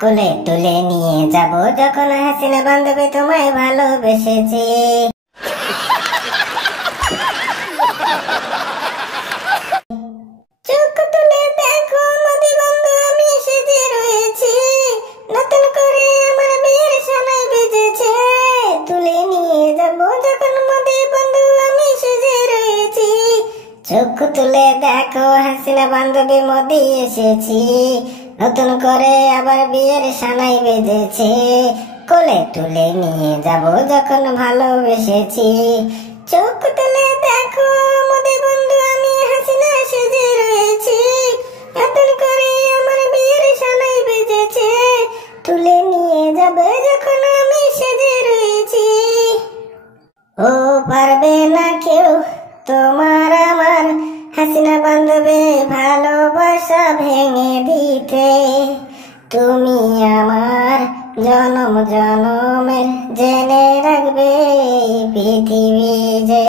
কোলে তুলে নিয়ে যাব যখন হাসিনা বান্ধবী তোমায় ভালোবেসেছি। চোখ তুলে দেখো মোদি বন্ধু আমি সেজে রয়েছি, নতুন করে আমার বিয়ের সানাই বেজেছে। তুলে নিয়ে যাব যখন মোদি বন্ধু আমি সেজে রয়েছি। চোখ তুলে দেখো হাসিনা বান্ধবী মোদি এসেছি, নতুন করে আবার বিয়ের সানাই বেজেছে। কোলে তুলে নিয়ে যাব যখন ভালোবেসেছি। চোখ তুলে দেখো মোদি বন্ধু আমি হাসিনা সেজে রয়েছি, নতুন করে আমার বিয়ের সানাই বেজেছে। তুলে নিয়ে যাবে যখন আমি সেজে রয়েছি। ও পারবে না কেউ তোমার আমার হাসিনা বান্ধবী ভালোবাসা ভেঙে দিতে। তুমি আমার জনম জনমের জেনে রাখবে পৃথিবী।